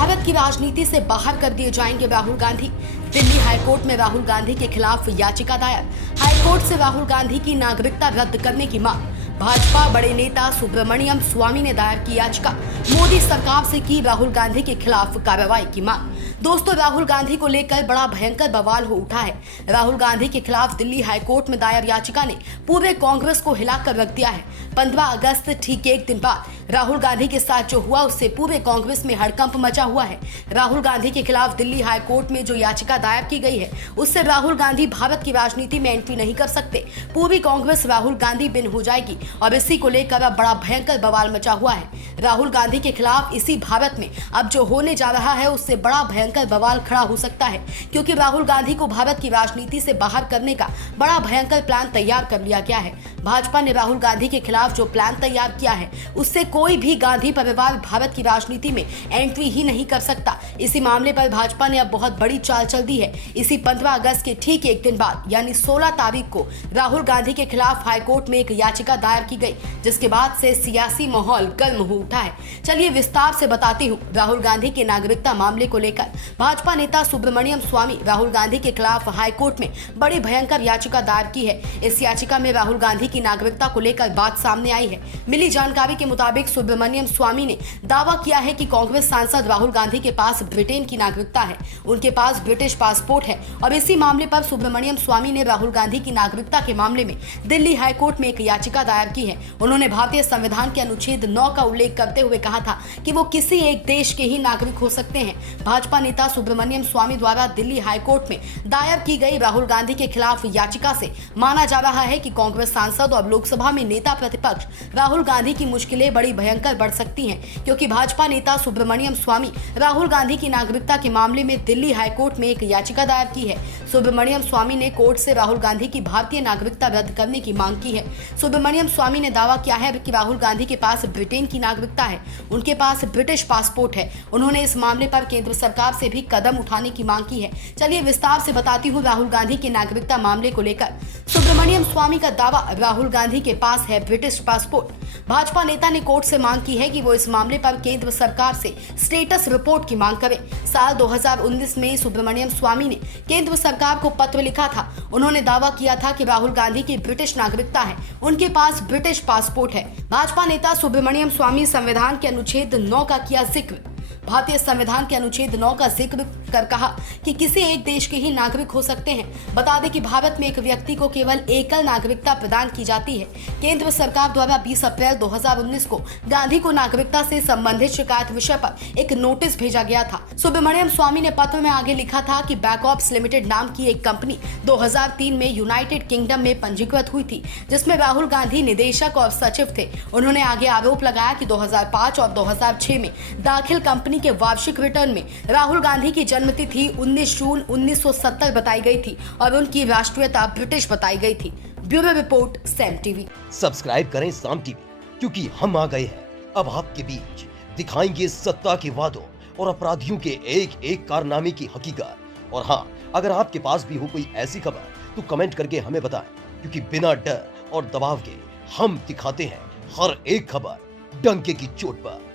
भारत की राजनीति से बाहर कर दिए जाएंगे राहुल गांधी। दिल्ली हाईकोर्ट में राहुल गांधी के खिलाफ याचिका दायर। हाईकोर्ट से राहुल गांधी की नागरिकता रद्द करने की मांग। भाजपा बड़े नेता सुब्रमण्यम स्वामी ने दायर की याचिका। मोदी सरकार से की राहुल गांधी के खिलाफ कार्रवाई की मांग। दोस्तों, राहुल गांधी को लेकर बड़ा भयंकर बवाल हो उठा है। राहुल गांधी के खिलाफ दिल्ली हाईकोर्ट में दायर याचिका ने पूरे कांग्रेस को हिलाकर रख दिया है। 15 अगस्त ठीक एक दिन बाद राहुल गांधी के साथ जो हुआ उससे पूरे कांग्रेस में हड़कंप मचा हुआ है। राहुल गांधी के खिलाफ दिल्ली हाईकोर्ट में जो याचिका दायर की गई है उससे राहुल गांधी भारत की राजनीति में एंट्री नहीं कर सकते। पूरी कांग्रेस राहुल गांधी बिन हो जाएगी और इसी को लेकर अब बड़ा भयंकर बवाल मचा हुआ है। राहुल गांधी के खिलाफ इसी भारत में अब जो होने जा रहा है उससे बड़ा भयंकर बवाल खड़ा हो सकता है, क्योंकि राहुल गांधी को भारत की राजनीति से बाहर करने का बड़ा भयंकर प्लान तैयार कर लिया गया है। भाजपा ने राहुल गांधी के खिलाफ जो प्लान तैयार किया है उससे कोई भी गांधी परिवार भारत की राजनीति में एंट्री ही नहीं कर सकता। इसी मामले पर भाजपा ने अब बहुत बड़ी चाल चल दी है। इसी 15 अगस्त के ठीक एक दिन बाद यानी 16 तारीख को राहुल गांधी के खिलाफ हाईकोर्ट में एक याचिका दायर की गई, जिसके बाद से सियासी माहौल गर्म हो उठा है। चलिए विस्तार से बताती हूँ राहुल गांधी के नागरिकता मामले को लेकर। भाजपा नेता सुब्रमण्यम स्वामी राहुल गांधी के खिलाफ हाईकोर्ट में बड़ी भयंकर याचिका दायर की है। इस याचिका में राहुल गांधी की नागरिकता को लेकर बात सामने आई है। मिली जानकारी के मुताबिक सुब्रमण्यम स्वामी ने दावा किया है कि कांग्रेस सांसद राहुल गांधी के पास ब्रिटेन की नागरिकता है, उनके पास ब्रिटिश पासपोर्ट है और इसी मामले पर सुब्रमण्यम स्वामी ने राहुल गांधी की नागरिकता के मामले में दिल्ली हाईकोर्ट में एक याचिका दायर की है। उन्होंने भारतीय संविधान के अनुच्छेद 9 का उल्लेख करते हुए कहा था कि वो किसी एक देश के ही नागरिक हो सकते हैं। भाजपा नेता सुब्रमण्यम स्वामी द्वारा दिल्ली हाईकोर्ट में दायर की गई राहुल गांधी के खिलाफ याचिका से माना जा रहा है कि कांग्रेस सांसद और लोकसभा में नेता प्रतिपक्ष राहुल गांधी की मुश्किलें बड़ी भयंकर बढ़ सकती हैं, क्योंकि भाजपा नेता सुब्रमण्यम स्वामी राहुल गांधी की नागरिकता के मामले में दिल्ली हाईकोर्ट में एक याचिका दायर की है। सुब्रमण्यम स्वामी ने कोर्ट से राहुल गांधी की भारतीय नागरिकता रद्द करने की मांग की है। सुब्रमण्यम स्वामी ने दावा किया है कि राहुल गांधी के पास ब्रिटेन की नागरिकता है, उनके पास ब्रिटिश पासपोर्ट है। उन्होंने इस मामले पर केंद्र सरकार से भी कदम उठाने की मांग की है। चलिए विस्तार से बताती हूँ राहुल गांधी के नागरिकता मामले को लेकर। सुब्रमण्यम स्वामी का दावा, राहुल गांधी के पास है ब्रिटिश पासपोर्ट। भाजपा नेता ने कोर्ट से मांग की है कि वो इस मामले पर केंद्र सरकार से स्टेटस रिपोर्ट की मांग करे। साल 2019 में सुब्रमण्यम स्वामी ने केंद्र सरकार को पत्र लिखा था। उन्होंने दावा किया था कि राहुल गांधी की ब्रिटिश नागरिकता है, उनके पास ब्रिटिश पासपोर्ट है। भाजपा नेता सुब्रमण्यम स्वामी संविधान के अनुच्छेद 9 का किया जिक्र। भारतीय संविधान के अनुच्छेद 9 का जिक्र कर कहा कि किसी एक देश के ही नागरिक हो सकते हैं। बता दें कि भारत में एक व्यक्ति को केवल एकल नागरिकता प्रदान की जाती है। केंद्र सरकार द्वारा 20 अप्रैल 2019 को गांधी को नागरिकता से संबंधित शिकायत विषय पर एक नोटिस भेजा गया था। सुब्रमण्यम स्वामी ने पत्र में आगे लिखा था कि बैकऑप्स लिमिटेड नाम की एक कंपनी 2003 में यूनाइटेड किंगडम में पंजीकृत हुई थी, जिसमें राहुल गांधी निदेशक और सचिव थे। उन्होंने आगे आरोप लगाया कि 2005 और 2006 में दाखिल कंपनी के वार्षिक रिटर्न में राहुल गांधी की जन्मतिथि 19 जून 1970 बताई गई थी और उनकी राष्ट्रीयता ब्रिटिश बताई गई थी। Bureau report, Sam TV. Subscribe करें साम टीवी, क्योंकि हम आ गए हैं अब आपके बीच। दिखाएंगे सत्ता के वादों और अपराधियों के एक एक कारनामे की हकीकत। और हाँ, अगर आपके पास भी हो कोई ऐसी खबर तो कमेंट करके हमें बताएं, क्योंकि बिना डर और दबाव के हम दिखाते हैं हर एक खबर डंके की चोट पर।